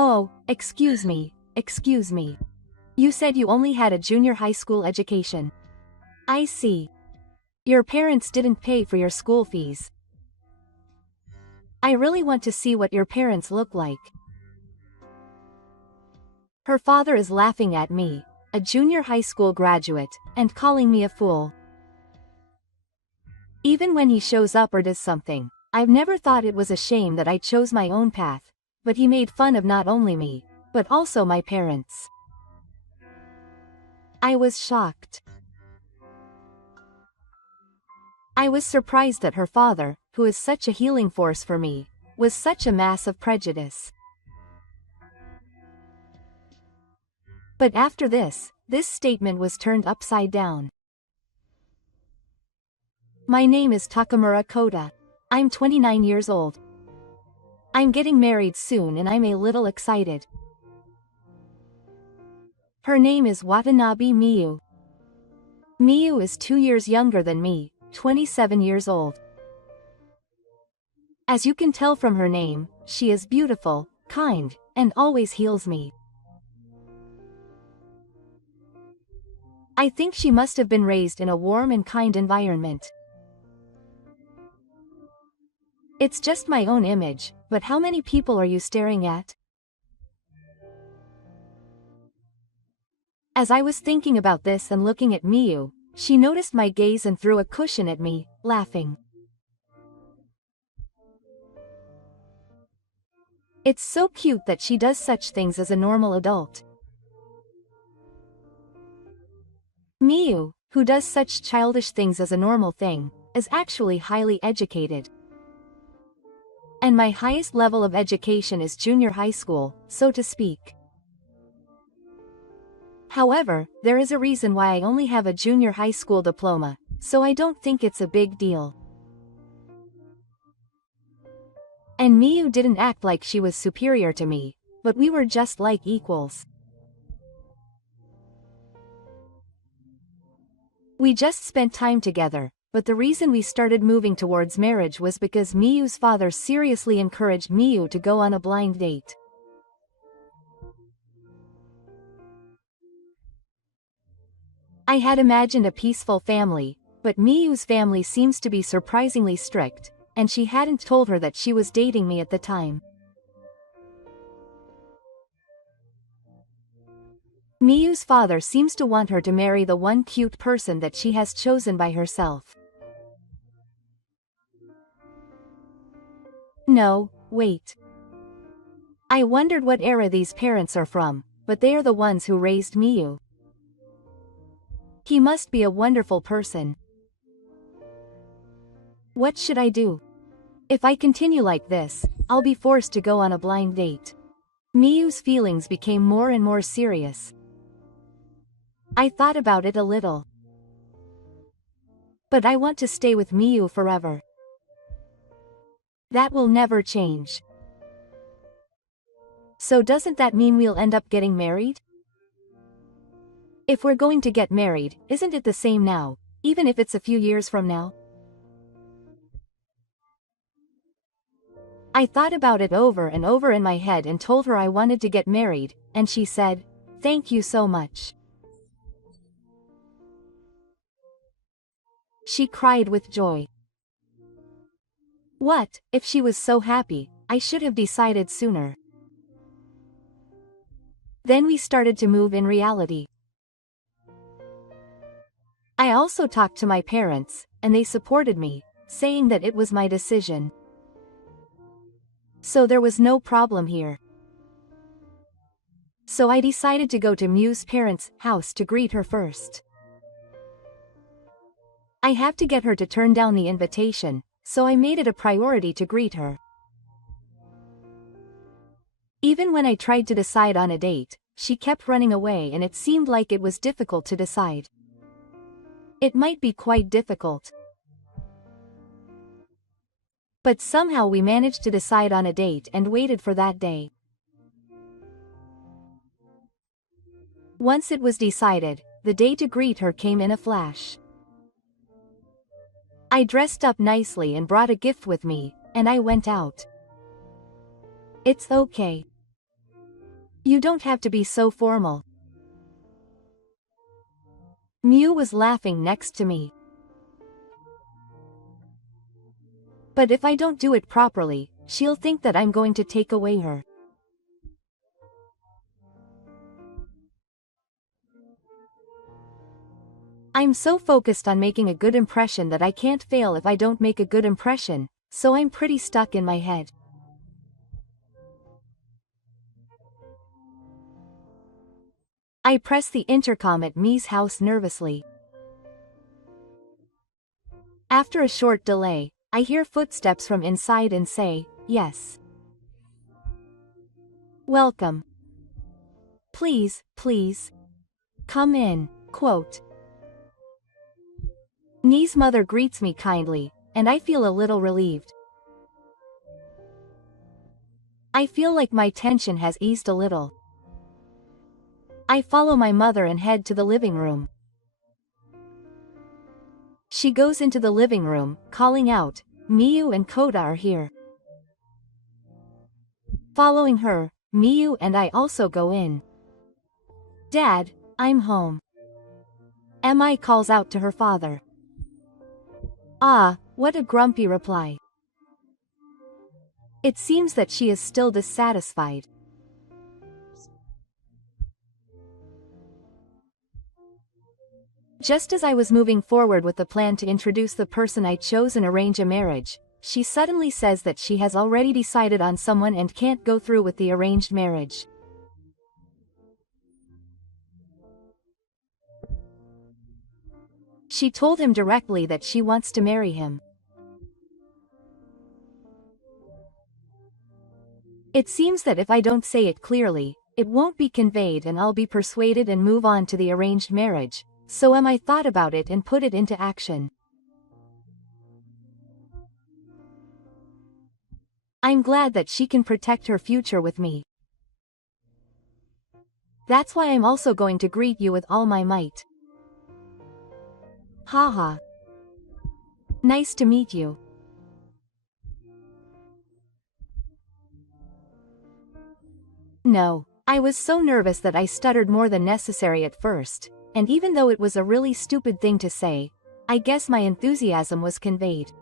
Oh, excuse me. You said you only had a junior high school education. I see. Your parents didn't pay for your school fees. I really want to see what your parents look like. Her father is laughing at me, a junior high school graduate, and calling me a fool. Even when he shows up or does something, I've never thought it was a shame that I chose my own path, but he made fun of not only me, but also my parents. I was shocked. I was surprised that her father, who is such a healing force for me, was such a mass of prejudice. But after this statement was turned upside down. My name is Takamura Koda. I'm 29 years old. I'm getting married soon and I'm a little excited. Her name is Watanabe Miyu. Miyu is 2 years younger than me, 27 years old. As you can tell from her name, she is beautiful, kind, and always heals me. I think she must have been raised in a warm and kind environment. It's just my own image, but how many people are you staring at? As I was thinking about this and looking at Miyu, she noticed my gaze and threw a cushion at me, laughing. It's so cute that she does such things as a normal adult. Miyu, who does such childish things as a normal thing, is actually highly educated. And my highest level of education is junior high school, so to speak. However, there is a reason why I only have a junior high school diploma, so I don't think it's a big deal. And Miyu didn't act like she was superior to me, but we were just like equals. We just spent time together, but the reason we started moving towards marriage was because Miyu's father seriously encouraged Miyu to go on a blind date. I had imagined a peaceful family, but Miyu's family seems to be surprisingly strict, and she hadn't told her that she was dating me at the time. Miyu's father seems to want her to marry the one cute person that she has chosen by herself. No, wait. I wondered what era these parents are from, but they are the ones who raised Miyu. He must be a wonderful person. What should I do? If I continue like this, I'll be forced to go on a blind date. Miyu's feelings became more and more serious. I thought about it a little. But I want to stay with Miyu forever. That will never change. So doesn't that mean we'll end up getting married? If we're going to get married, isn't it the same now, even if it's a few years from now? I thought about it over and over in my head and told her I wanted to get married, and she said, "Thank you so much." She cried with joy. What, if she was so happy? I should have decided sooner. Then we started to move in reality. I also talked to my parents, and they supported me, saying that it was my decision. So there was no problem here. So I decided to go to Miyu's parents' house to greet her first. I have to get her to turn down the invitation, so I made it a priority to greet her. Even when I tried to decide on a date, she kept running away and it seemed like it was difficult to decide. It might be quite difficult. But somehow we managed to decide on a date and waited for that day. Once it was decided, the day to greet her came in a flash. I dressed up nicely and brought a gift with me, and I went out. It's okay. You don't have to be so formal. Miu was laughing next to me. But if I don't do it properly, she'll think that I'm going to take away her. I'm so focused on making a good impression that I can't fail if I don't make a good impression, so I'm pretty stuck in my head. I press the intercom at Mi's house nervously. After a short delay, I hear footsteps from inside and say, "Yes. Welcome. Please, please. Come in." Quote. Ni's mother greets me kindly, and I feel a little relieved. I feel like my tension has eased a little. I follow my mother and head to the living room. She goes into the living room, calling out, "Miu and Koda are here." Following her, Miu and I also go in. "Dad, I'm home." Mi calls out to her father. Ah, what a grumpy reply. It seems that she is still dissatisfied. Just as I was moving forward with the plan to introduce the person I chose and arrange a marriage, she suddenly says that she has already decided on someone and can't go through with the arranged marriage. She told him directly that she wants to marry him. It seems that if I don't say it clearly, it won't be conveyed and I'll be persuaded and move on to the arranged marriage, so I thought about it and put it into action. I'm glad that she can protect her future with me. That's why I'm also going to greet you with all my might. Haha. Nice to meet you. No, I was so nervous that I stuttered more than necessary at first, and even though it was a really stupid thing to say, I guess my enthusiasm was conveyed.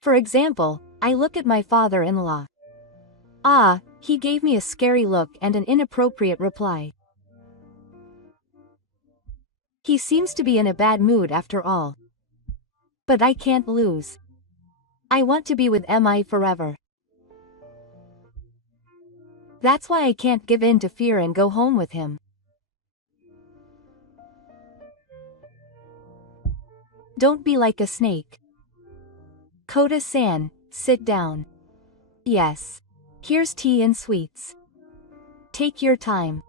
For example, I look at my father-in-law. Ah, he gave me a scary look and an inappropriate reply. He seems to be in a bad mood after all. But I can't lose. I want to be with Mi forever. That's why I can't give in to fear and go home with him. Don't be like a snake. Koda-san, sit down. Yes. Here's tea and sweets. Take your time.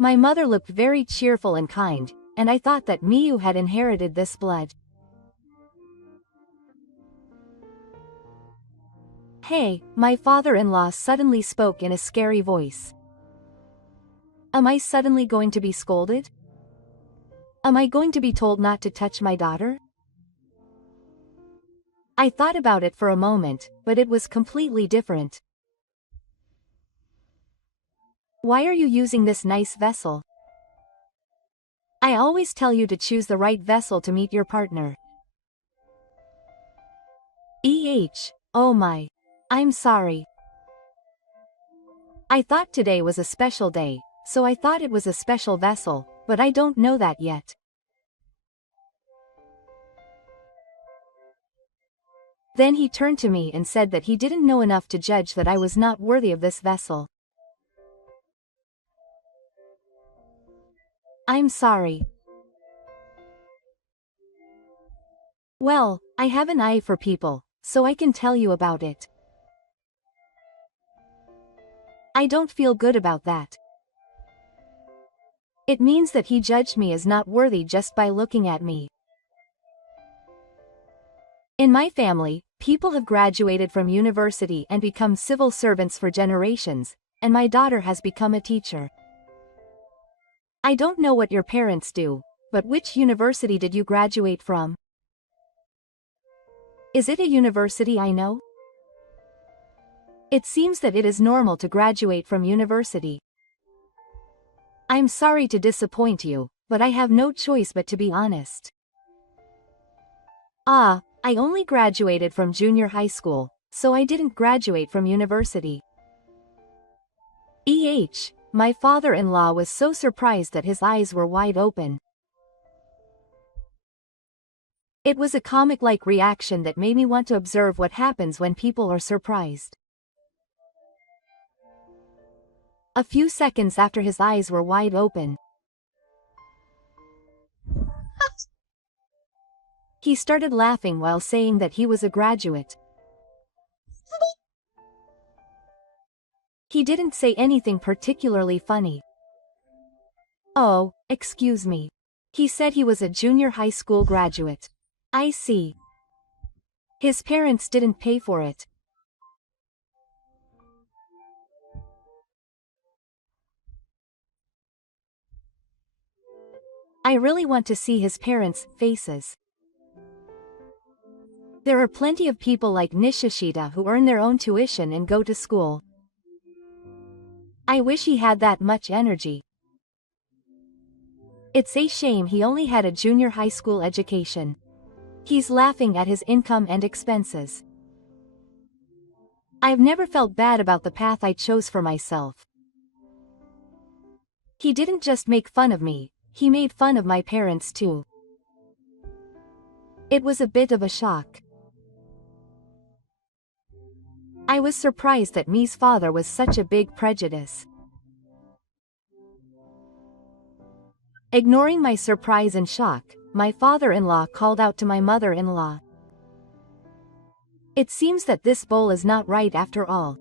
My mother looked very cheerful and kind, and I thought that Miu had inherited this blood. Hey, my father-in-law suddenly spoke in a scary voice. Am I suddenly going to be scolded? Am I going to be told not to touch my daughter? I thought about it for a moment, but it was completely different. Why are you using this nice vessel? I always tell you to choose the right vessel to meet your partner. Oh my. I'm sorry. I thought today was a special day, so I thought it was a special vessel, but I don't know that yet. Then he turned to me and said that he didn't know enough to judge that I was not worthy of this vessel. I'm sorry. Well, I have an eye for people, so I can tell you about it. I don't feel good about that. It means that he judged me as not worthy just by looking at me. In my family, people have graduated from university and become civil servants for generations, and my daughter has become a teacher. I don't know what your parents do, but which university did you graduate from? Is it a university I know? It seems that it is normal to graduate from university. I'm sorry to disappoint you, but I have no choice but to be honest. I only graduated from junior high school, so I didn't graduate from university. My father-in-law was so surprised that his eyes were wide open. It was a comic-like reaction that made me want to observe what happens when people are surprised. A few seconds after his eyes were wide open, he started laughing while saying that he was a graduate. He didn't say anything particularly funny. Oh, excuse me. He said he was a junior high school graduate. I see. His parents didn't pay for it. I really want to see his parents' faces. There are plenty of people like Nishishita who earn their own tuition and go to school. I wish he had that much energy. It's a shame he only had a junior high school education. He's laughing at his income and expenses. I've never felt bad about the path I chose for myself. He didn't just make fun of me, he made fun of my parents too. It was a bit of a shock. I was surprised that Mi's father was such a big prejudice. Ignoring my surprise and shock, my father-in-law called out to my mother-in-law. It seems that this bowl is not right after all.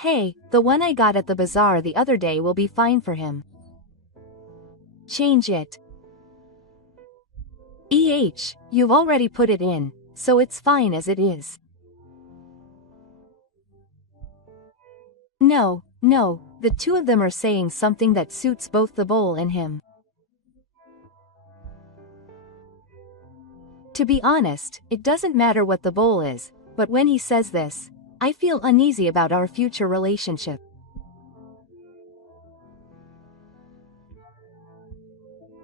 Hey, the one I got at the bazaar the other day will be fine for him. Change it. You've already put it in, so it's fine as it is. No, the two of them are saying something that suits both the bowl and him. To be honest, it doesn't matter what the bowl is, but when he says this, I feel uneasy about our future relationship.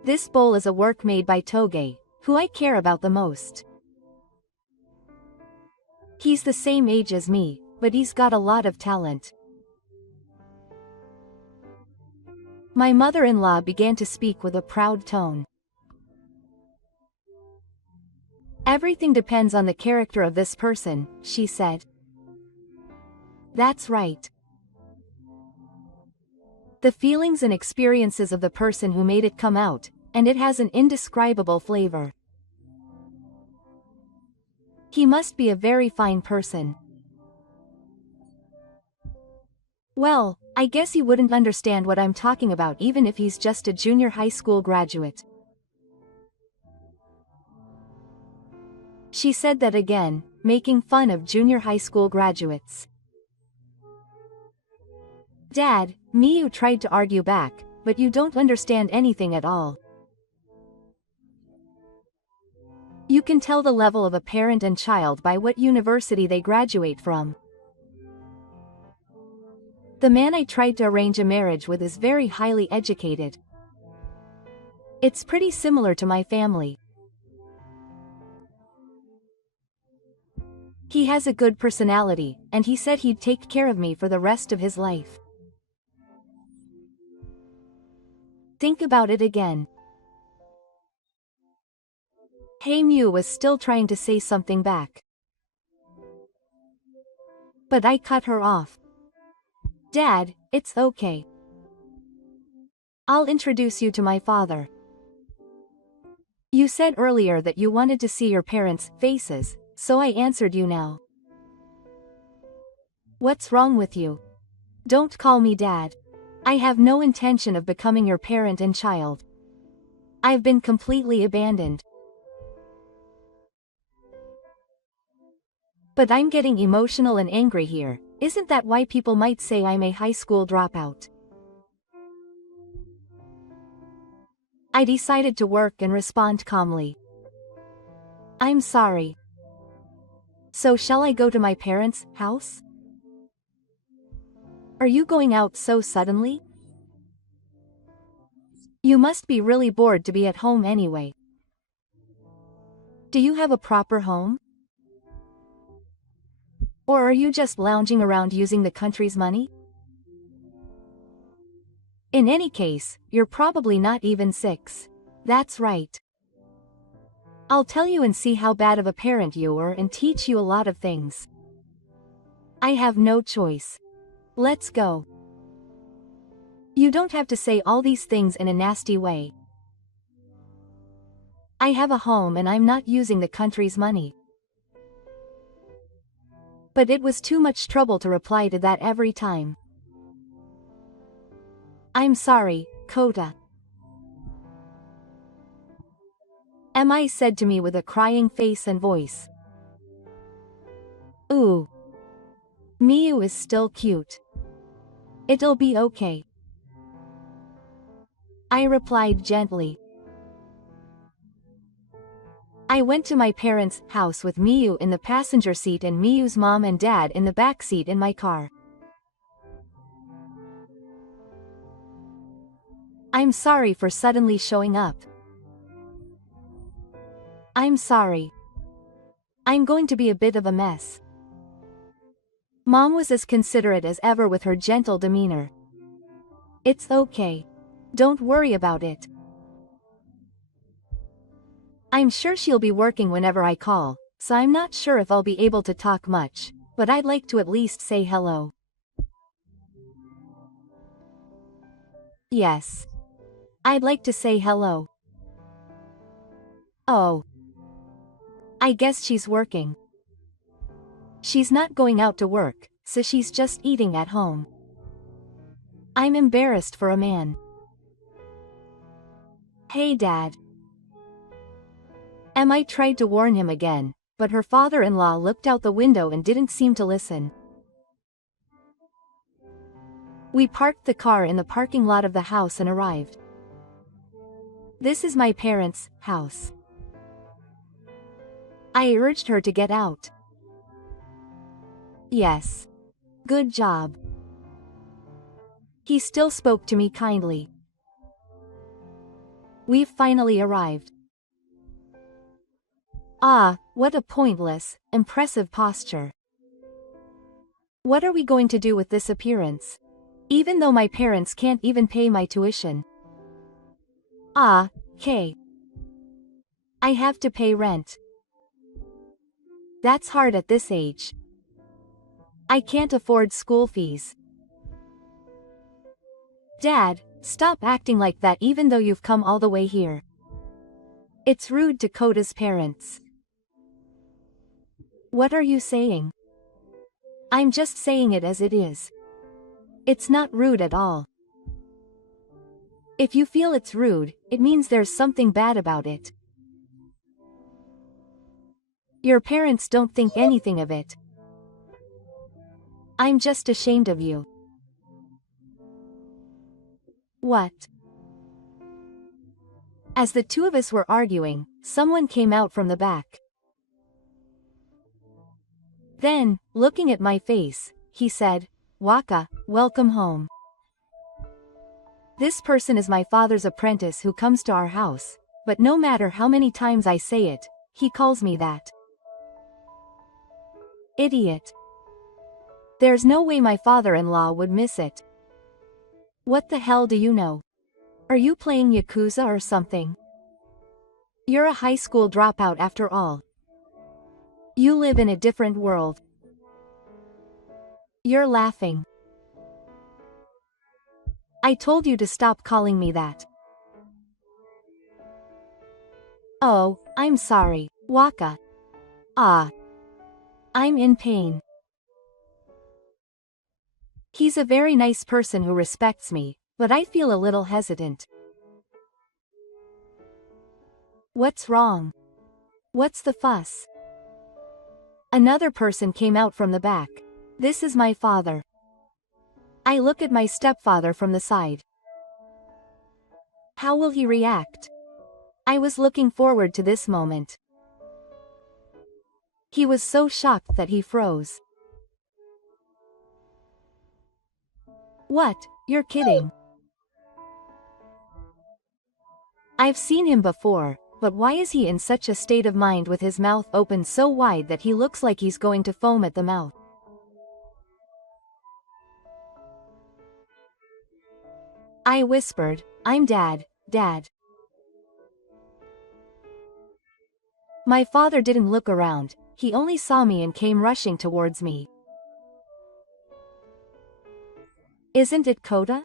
This bowl is a work made by Toge, who I care about the most. He's the same age as me, but he's got a lot of talent. My mother-in-law began to speak with a proud tone. Everything depends on the character of this person, she said. That's right. The feelings and experiences of the person who made it come out, and it has an indescribable flavor. He must be a very fine person. Well, I guess he wouldn't understand what I'm talking about even if he's just a junior high school graduate. She said that again, making fun of junior high school graduates. Dad, Miyu tried to argue back, but you don't understand anything at all. You can tell the level of a parent and child by what university they graduate from. The man I tried to arrange a marriage with is very highly educated. It's pretty similar to my family. He has a good personality, and he said he'd take care of me for the rest of his life. Think about it again. Hey Mew was still trying to say something back. But I cut her off. Dad, it's okay. I'll introduce you to my father. You said earlier that you wanted to see your parents' faces, so I answered you now. What's wrong with you? Don't call me Dad. I have no intention of becoming your parent and child. I've been completely abandoned. But I'm getting emotional and angry here. Isn't that why people might say I'm a high school dropout? I decided to work and respond calmly. I'm sorry. So shall I go to my parents' house? Are you going out so suddenly? You must be really bored to be at home anyway. Do you have a proper home? Or are you just lounging around using the country's money? In any case, you're probably not even 6. That's right. I'll tell you and see how bad of a parent you are and teach you a lot of things. I have no choice. Let's go. You don't have to say all these things in a nasty way. I have a home and I'm not using the country's money. But it was too much trouble to reply to that every time. I'm sorry, Kota. Mi said to me with a crying face and voice. Ooh. Miyu is still cute. It'll be okay. I replied gently. I went to my parents' house with Miyu in the passenger seat and Miyu's mom and dad in the back seat in my car. I'm sorry for suddenly showing up. I'm sorry. I'm going to be a bit of a mess. Mom was as considerate as ever with her gentle demeanor. It's okay. Don't worry about it. I'm sure she'll be working whenever I call, so I'm not sure if I'll be able to talk much, but I'd like to at least say hello. Yes. I'd like to say hello. Oh. I guess she's working. She's not going out to work, so she's just eating at home. I'm embarrassed for a man. Hey Dad. Mi tried to warn him again, but her father-in-law looked out the window and didn't seem to listen. We parked the car in the parking lot of the house and arrived. This is my parents' house. I urged her to get out. Yes. Good job. He still spoke to me kindly. We've finally arrived. Ah, what a pointless, impressive posture. What are we going to do with this appearance? Even though my parents can't even pay my tuition. Ah, Kay. I have to pay rent. That's hard at this age. I can't afford school fees. Dad, stop acting like that even though you've come all the way here. It's rude to Kota's parents. What are you saying? I'm just saying it as it is. It's not rude at all. If you feel it's rude, it means there's something bad about it. Your parents don't think anything of it. I'm just ashamed of you. What? As the two of us were arguing, someone came out from the back. Then, looking at my face, he said, Waka, welcome home. This person is my father's apprentice who comes to our house, but no matter how many times I say it, he calls me that. Idiot. There's no way my father-in-law would miss it. What the hell do you know? Are you playing Yakuza or something? You're a high school dropout after all. You live in a different world. You're laughing. I told you to stop calling me that. Oh, I'm sorry, Waka. Ah. I'm in pain. He's a very nice person who respects me, but I feel a little hesitant. What's wrong? What's the fuss? Another person came out from the back. This is my father. I look at my stepfather from the side. How will he react? I was looking forward to this moment. He was so shocked that he froze. What? You're kidding. I've seen him before, but why is he in such a state of mind with his mouth open so wide that he looks like he's going to foam at the mouth? I whispered, I'm Dad, Dad. My father didn't look around, he only saw me and came rushing towards me. Isn't it Coda?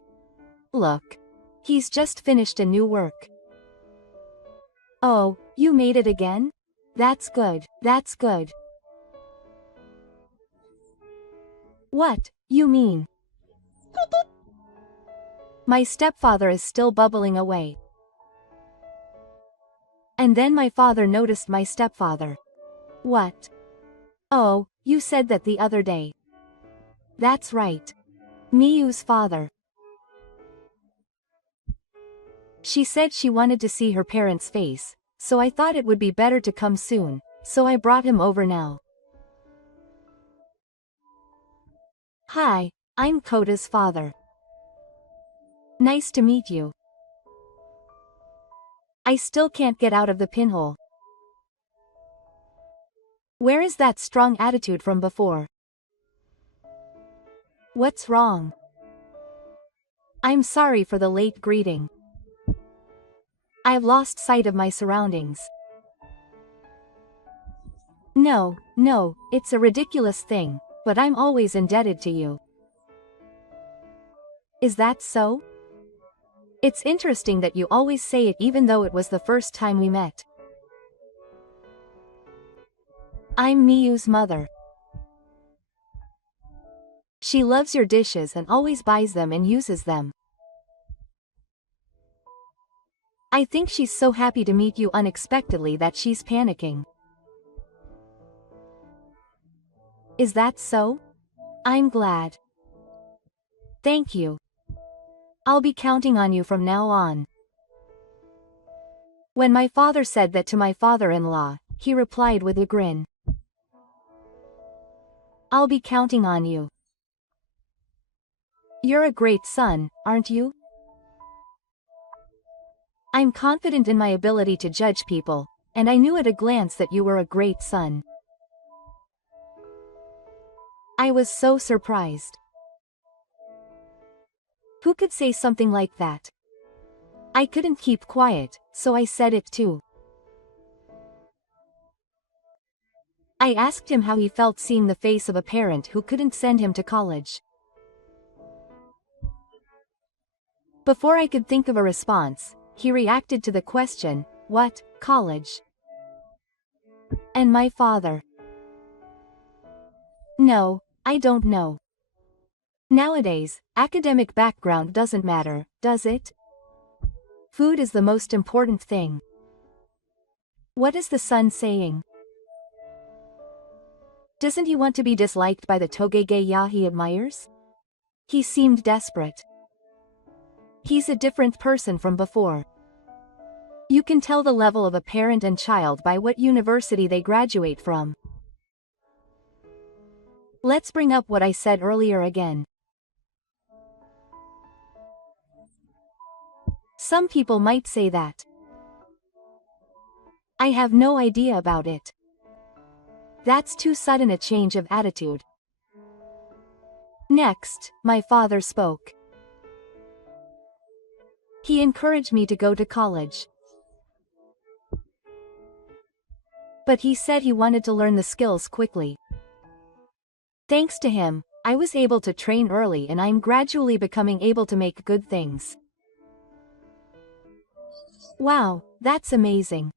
Look. He's just finished a new work. Oh, you made it again? That's good, that's good. What, you mean? My stepfather is still bubbling away. And then my father noticed my stepfather. What? Oh, you said that the other day. That's right. Miyu's father. She said she wanted to see her parents' face, so I thought it would be better to come soon, so I brought him over now. Hi, I'm Koda's father. Nice to meet you. I still can't get out of the pinhole. Where is that strong attitude from before? What's wrong? I'm sorry for the late greeting. I've lost sight of my surroundings. No, it's a ridiculous thing, but I'm always indebted to you. Is that so? It's interesting that you always say it even though it was the first time we met. I'm Miyu's mother. She loves your dishes and always buys them and uses them. I think she's so happy to meet you unexpectedly that she's panicking. Is that so? I'm glad. Thank you. I'll be counting on you from now on. When my father said that to my father-in-law, he replied with a grin. I'll be counting on you. You're a great son, aren't you? I'm confident in my ability to judge people, and I knew at a glance that you were a great son. I was so surprised. Who could say something like that? I couldn't keep quiet, so I said it too. I asked him how he felt seeing the face of a parent who couldn't send him to college. Before I could think of a response, he reacted to the question, what, college? And my father. No, I don't know. Nowadays, academic background doesn't matter, does it? Food is the most important thing. What is the son saying? Doesn't he want to be disliked by the Togegeya he admires? He seemed desperate. He's a different person from before. You can tell the level of a parent and child by what university they graduate from. Let's bring up what I said earlier again. Some people might say that. I have no idea about it. That's too sudden a change of attitude. Next, my father spoke. He encouraged me to go to college. But he said he wanted to learn the skills quickly. Thanks to him, I was able to train early and I'm gradually becoming able to make good things. Wow, that's amazing.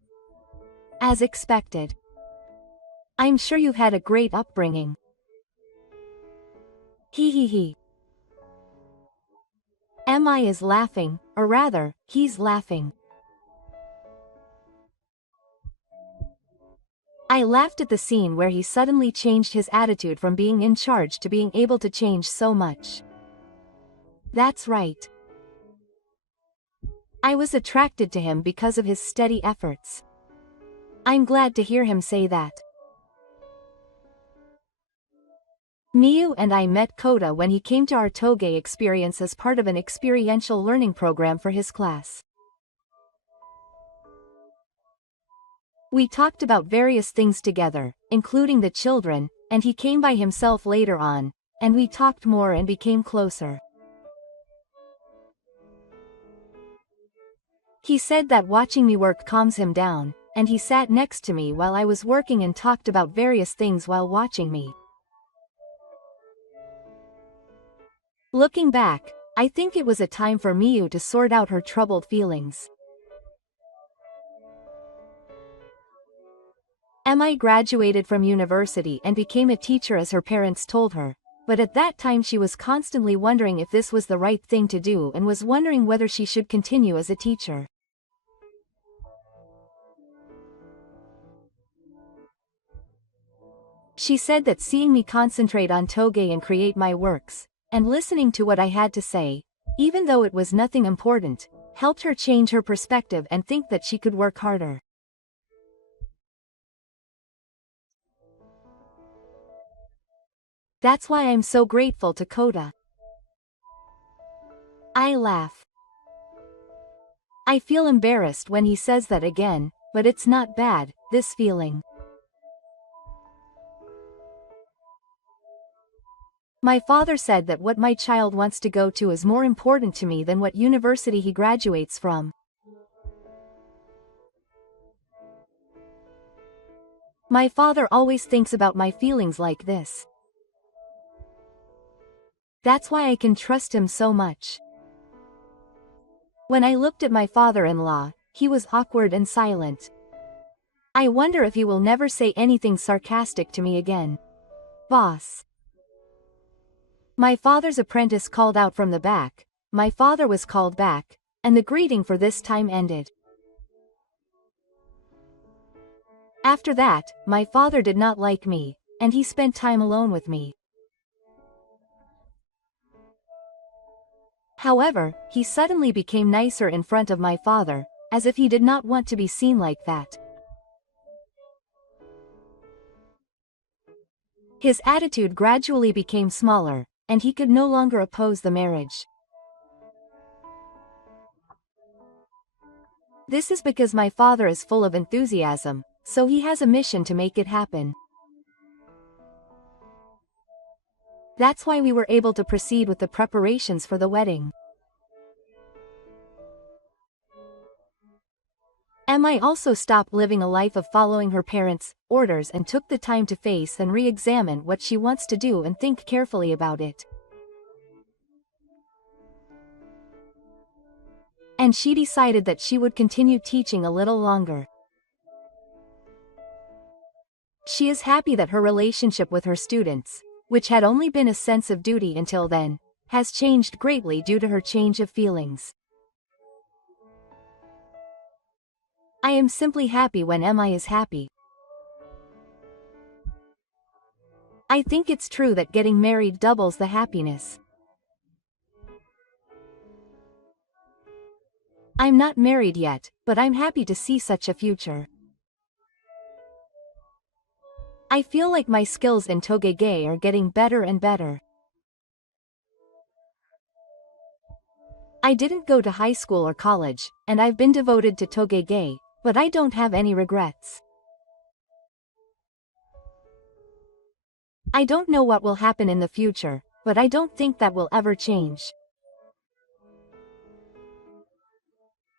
As expected. I'm sure you've had a great upbringing. He. Mi is laughing, or rather, he's laughing. I laughed at the scene where he suddenly changed his attitude from being in charge to being able to change so much. That's right. I was attracted to him because of his steady efforts. I'm glad to hear him say that. Miyu and I met Kota when he came to our Toge experience as part of an experiential learning program for his class. We talked about various things together, including the children, and he came by himself later on, and we talked more and became closer. He said that watching me work calms him down, and he sat next to me while I was working and talked about various things while watching me. Looking back, I think it was a time for Miyu to sort out her troubled feelings. Mi graduated from university and became a teacher as her parents told her, but at that time she was constantly wondering if this was the right thing to do and was wondering whether she should continue as a teacher. She said that seeing me concentrate on Toge and create my works, and listening to what I had to say, even though it was nothing important, helped her change her perspective and think that she could work harder. That's why I'm so grateful to Kota. I laugh. I feel embarrassed when he says that again, but it's not bad, this feeling. My father said that what my child wants to go to is more important to me than what university he graduates from. My father always thinks about my feelings like this. That's why I can trust him so much. When I looked at my father-in-law, he was awkward and silent. I wonder if he will never say anything sarcastic to me again. Boss. My father's apprentice called out from the back, my father was called back, and the greeting for this time ended. After that, my father did not like me, and he spent time alone with me. However, he suddenly became nicer in front of my father, as if he did not want to be seen like that. His attitude gradually became smaller, and he could no longer oppose the marriage. This is because my father is full of enthusiasm, so he has a mission to make it happen. That's why we were able to proceed with the preparations for the wedding. Mi also stopped living a life of following her parents' orders and took the time to face and re-examine what she wants to do and think carefully about it. And she decided that she would continue teaching a little longer. She is happy that her relationship with her students, which had only been a sense of duty until then, has changed greatly due to her change of feelings. I am simply happy when Mi is happy. I think it's true that getting married doubles the happiness. I'm not married yet, but I'm happy to see such a future. I feel like my skills in Toge are getting better and better. I didn't go to high school or college, and I've been devoted to Toge, but I don't have any regrets. I don't know what will happen in the future, but I don't think that will ever change.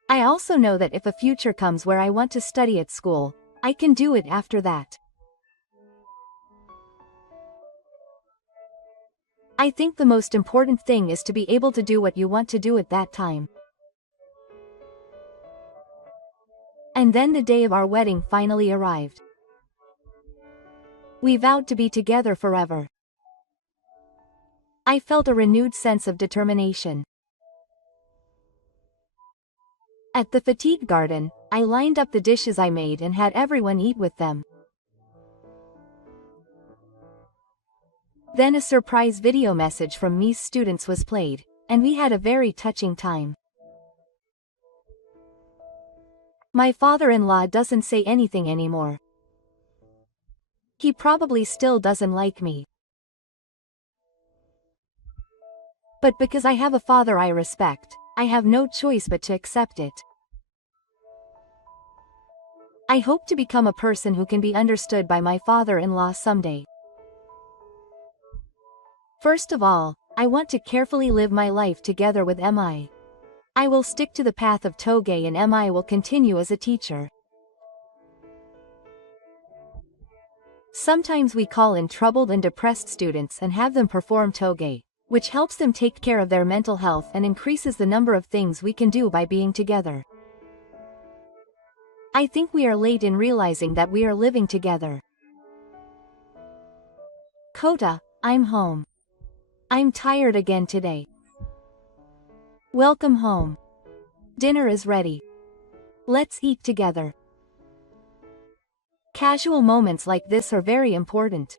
I also know that if a future comes where I want to study at school, I can do it after that. I think the most important thing is to be able to do what you want to do at that time. And then the day of our wedding finally arrived. We vowed to be together forever. I felt a renewed sense of determination. At the fatigue garden, I lined up the dishes I made and had everyone eat with them. Then a surprise video message from Mi's students was played, and we had a very touching time. My father-in-law doesn't say anything anymore. He probably still doesn't like me. But because I have a father I respect, I have no choice but to accept it. I hope to become a person who can be understood by my father-in-law someday. First of all, I want to carefully live my life together with Mi. I will stick to the path of Toge and Mi will continue as a teacher. Sometimes we call in troubled and depressed students and have them perform Toge, which helps them take care of their mental health and increases the number of things we can do by being together. I think we are late in realizing that we are living together. Kota, I'm home. I'm tired again today. Welcome home. Dinner is ready. Let's eat together. Casual moments like this are very important.